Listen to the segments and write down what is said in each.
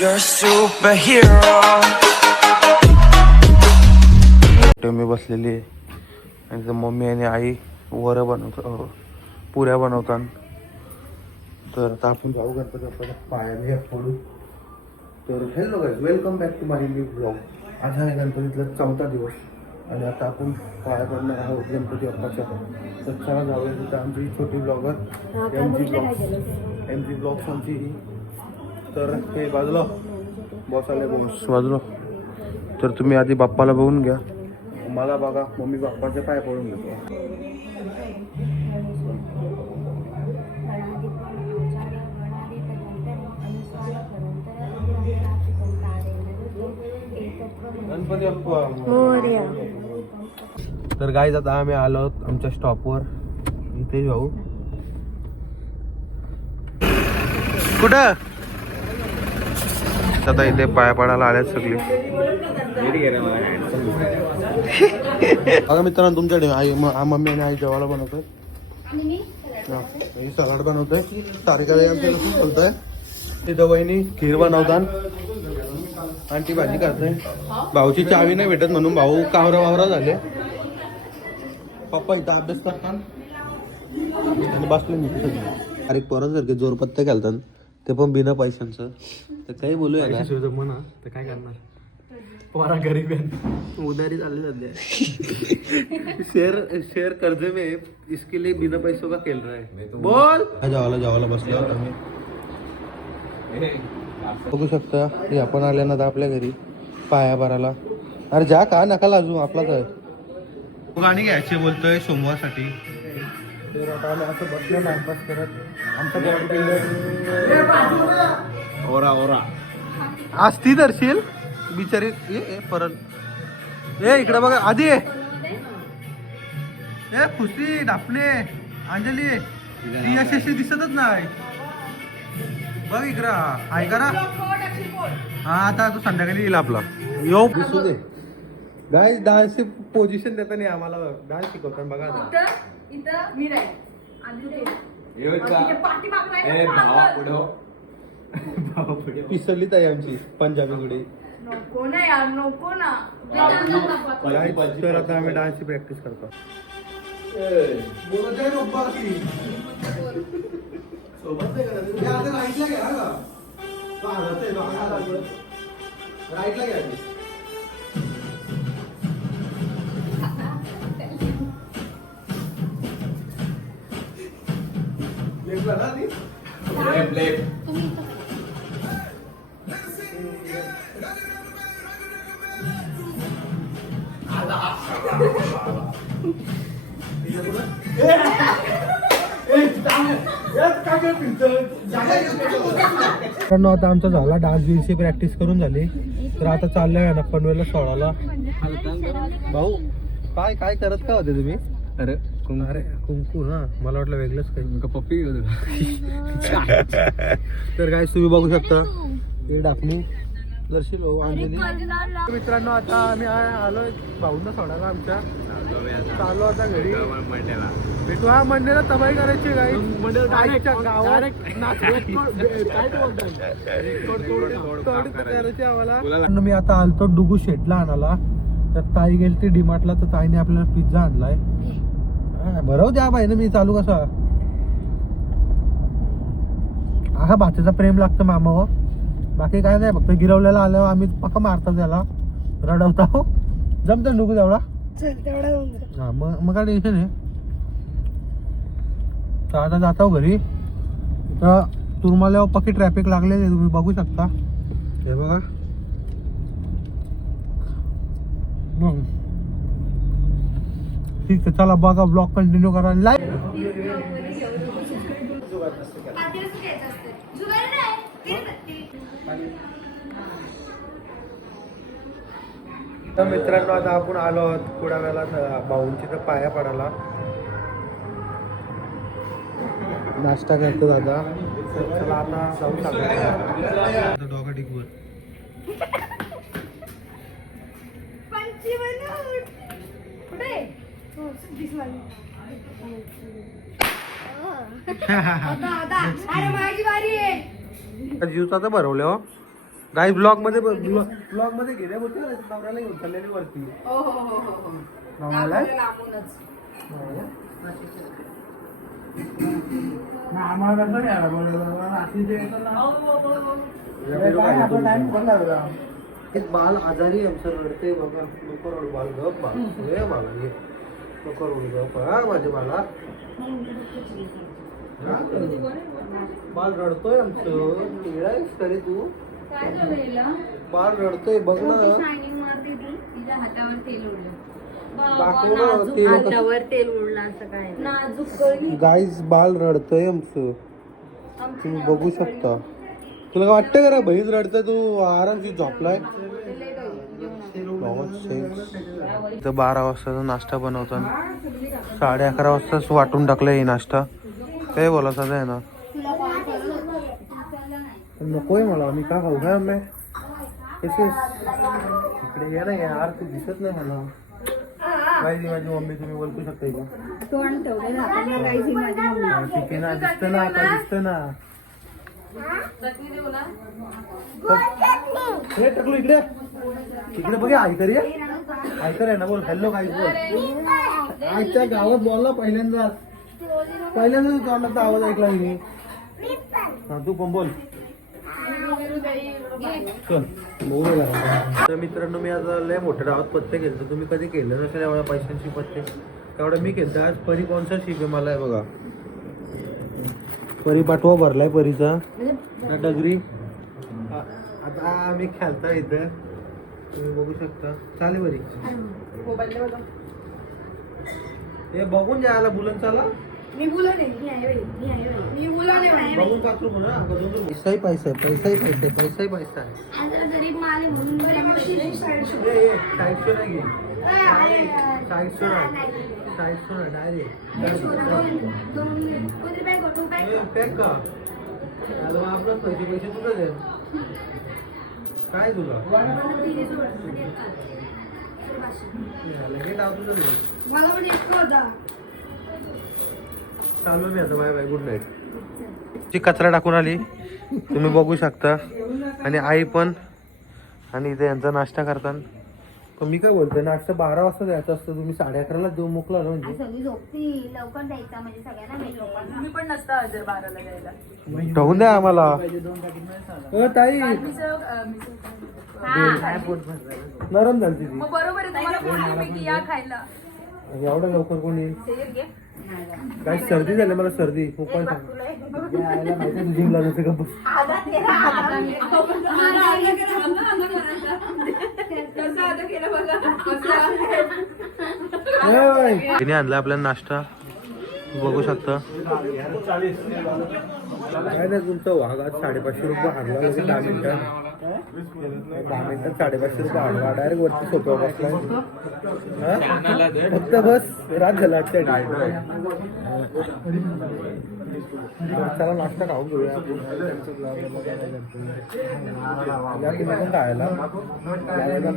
You're a superhero. मी बसलेली आहे आणि मम्मी आणि आई वरं बनवतात, पुऱ्या बनवतात. तर आता आपण जाऊ गणपती बाप्पाच्या पायाने पडू. तर hello guys, welcome back to my new blog. आज आहे गणपतीतला 4था दिवस आणि आता आपण पाया पडणार आहोत गणपती बाप्पाच्या. तर चला जाऊया तिथं. आमची छोटी ब्लॉगर एम जी ब्लॉग्स आमची ही. तर ते बाजूला बॉस आले, बॉस बाजूला. तर तुम्ही आधी बाप्पाला बघून घ्या, मला बघा. मम्मी बाप्पाचे पाय पडून घेतो. गणपती बाप्पा. तर गाईज आता आम्ही आलो आहोत आमच्या स्टॉपवर. इथे जाऊ कुठं. आता इथे पाया पडायला आल्यात सगळे. बघा मित्रांनो, तुमच्याकडे आई मम्मी आणि आई जेवायला बनवतोय. सलाड बनवतोय. सारिका आमच्या लसूण बोलतोय. तिथं वहिनी खीर बनवतात आणि ती भाजी करते. भाऊची चावी नाही भेटत म्हणून भाऊ कावरा वावरा झाले. पप्पा इथं अभ्यास करतात बसले. मी अरे पोरांसारखे जोरपत्ते घालतात, ते पण बिना पैशांचं. तर काही बोलूया का म्हणा, तर काय करणार. पोरा गरीब उधारी चालली सध्या. शेअर कर्ज में इसके लिए बिना पैसों का खेल रहा है. बोल. जेवायला बसलो आहोत आम्ही. बघू शकता हे आपण आल्यानंतर आपल्या घरी पाया भरायला. अरे जा का नका लाजू, आपला तर गाणी घ्यायची बोलतोय सोमवारसाठी. तर आता आम्ही असं बसलो टाइमपास करत. आमचा बॉडी बिल्डर ओरा आज ती धरशील बिचारी. ये परत ये इकडे बघा आधी. ए खुशी, डापणे, अंजली ती अशी दिसतच नाही. बघ इकडं आहे का ना. हा आता तू संध्याकाळी येईल आपला. यो दिसू दे. गाईस डान्सची पोझिशन देता नाही आम्हाला. डान्स शिकवतात बघा. पिसरलीच आहे आमची पंजाबी गुडी. नको ना यार, नको ना. तर आता आम्ही डान्सची प्रॅक्टिस करतो. राईटला घ्या. आता आमचा झाला डान्स बिन्सची प्रॅक्टिस करून झाली. तर आता चाललोय ना पनवेलला सोडायला. भाऊ काय काय करत का होते तुम्ही. अरे कुंकू ना, मला वाटलं वेगळंच काही. पप्पी तर काय तुम्ही बघू शकता हे डाकणी दर्शील भाऊ अंजली. मित्रांनो आता आम्ही आलोय भाऊंना सोडायला आमच्या. चालू आता घरी भेटू. हा मंडळाला तबाई करायची गाई करायची आम्हाला. मी आता आलतो डुगू शेटला आणायला. तर ताई गेली ती डीमार्टला. तर ताईने आपल्याला पिझ्झा आणलाय. बरोबर द्या बाई ना, मी चालू कसा. हा भाच्याचा प्रेम लागतं मामावर, बाकी काय नाही. फक्त गिरवलेला आल्यावर आम्ही पक्का मारतो त्याला, रडवतो. जमतं डुगू तेवढा. हा मग काय टेन्शन आहे. तर आता जातो घरी. तर तुम्हाला पक्की ट्रॅफिक लागले तुम्ही बघू शकता. हे बघा मग ठीक आहे. चला बघा ब्लॉग कंटिन्यू करा. लाईक तर मित्रांनो आता आपण आलो आहोत कुडाव्याला भाऊंची तर पाया पडायला. नाश्ता करतो दादा. चला आता जाऊ शकतो. डोका टिकवून जीवचा तर भरवले हो. गाईस ब्लॉग मध्ये गेले बोलते नवऱ्याला घेऊन चाललेली वरती नवऱ्याला आम्हाला कसं नाही आला बाल आजारी आमचं रडते बघा नको रडू बाल गप बाल हे बाला हे नको रडू गप हा माझे बाला बाल रडतोय आमचं खेळायस तरी तू काय झालं हिला? बाल रडतोय बघ ना शायनिंग मारते तू तिच्या हातावर तेल उडलं दाखव ना ते हातावर तेल उडलं असं काय नाजूक गाईस बाल रडतोय आमचं तुम्ही बघू शकता तुला काय वाटतं का रे बहीण रडतंय तू आरामशीर झोपलाय 12 वाजताचा नाश्ता बनवतात 11:30 वाजताच वाटून टाकलाय हे नाश्ता काय बोलायचं आहे ना नकोय मला मी का खाऊ काय अम्मे कशी इकडे ये ना यार तू दिसत नाही मला माझी मम्मी तुम्ही बोलू शकता का तोंड ठेवलेलं हाताला काही माझी मम्मी ठीक आहे ना दिसतं ना आता दिसतं ना हे टाकलो इकडे इकडे बघा ऐकर ऐकर आहे ना बोल हॅलो काय बोल आजच्या गावात बोलला पहिल्यांदा तोंडाचा आवाज ऐकला मी हा तू पण बोल चल तर मित्रांनो मी आज लय मोठ्या गावात पत्ते केलं तुम्ही कधी केलं नसेल एवढ्या पैशांची पत्ते तेवढं मी केलं आज परी कोणचा शिप आहे मला आहे बघा परी पाठवा भरलाय परीचा डगरी आता आम्ही खेळता इथं तुम्ही बघू शकता चालेल बरी हे बघून जायला बुलंद चाला मी बोला नाही बघून 5 रुपये ना पैसाही पैसा आहे पैसाही पैसा आहे गरीब माले म्हणून टाईपशो नाही घे टाईपशो नाही डायरेक्ट पॅक का आता मग आपलं पैसे तुला दे काय तुला लगेच तुझं चालू मी आता बाय बाय गुड नाईट ती कचरा टाकून आली तुम्ही बघू शकता आणि आई पण आणि इथे यांचा नाश्ता करतात पण मी काय बोलतोय नाश्ता 12 वाजता द्यायचा असतं तुम्ही 11:30ला देऊ मोकला ना म्हणजे सगळी झोपती लवकर द्यायचा म्हणजे सगळ्यांना मी पण नसता हजर 12ला द्यायला ठेवून द्या आम्हाला ताई नरम झाली ती बरोबर आहे तुम्हाला बोलली मी की या खायला एवढं लवकर कोणी काही सर्दी झाली मला सर्दी खूप पण जिमला जाते का तिने आणला आपला नाश्ता बघू शकता काय नाही तुमचा वाघ आज 550 रुपये हारला लगेच 10 मिनिटात 550 रुपये हारला डायरेक्ट वरती सोप्या बसलाय फक्त बस रात झाला चला नाश्ता खाऊन घेऊया तुम्ही पण खायला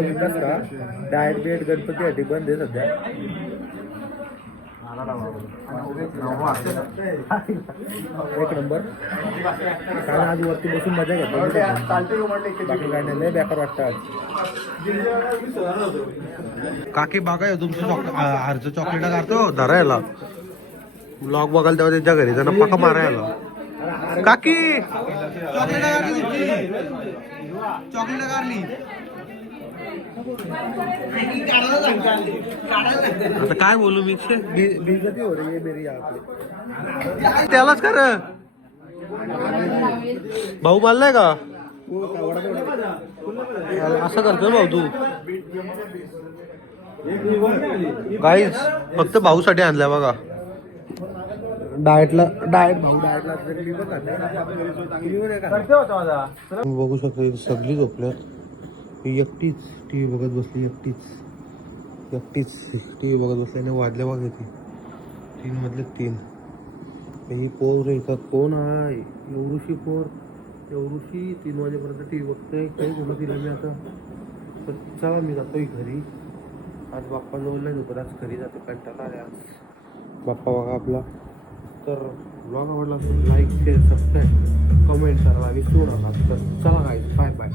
विकास का डाएट बेट गणपती बंद आहे सध्या एक नंबर कारण आज वरती बसून मजा घेतो बाकी काय नाही लय बेकार वाटतं आज काकी बघा तुमचं हारचं चॉकलेट काढतो धरायला ब्लॉग बघाल तेव्हा त्यांच्या घरी जाणं पक्का मारायला काकी चॉकलेट काढली चॉकलेट काढली आता काय बोलू मी बेइज्जती हो रही है मेरी यहाँ त्यालाच कर भाऊ मानलाय का असं करतो भाऊ तू गाईज फक्त भाऊसाठी आणलाय बघा डाएट भाऊ डाएटला बघू शकतो सगळी झोपल्यात एकटीच टी व्ही बघत बसली एकटीच टी व्ही बघत बसल्याने वाजल्या बघ येते 3 मधले 3 ही पोर येतात कोण आहे एवढीशी पोर एवढीशी 3 वाजेपर्यंत टी व्ही बघतोय काही बोलू दिला मी आता तर चला मी जातोय घरी आज बाप्पा जवळ नाही झोपत आज घरी जातो कंटाळा आले आज बाप्पा बघा आपला तर ब्लॉग आवडला लाईक शेअर सबस्क्राईब कमेंट करायला विसरू नका तर चला काय बाय बाय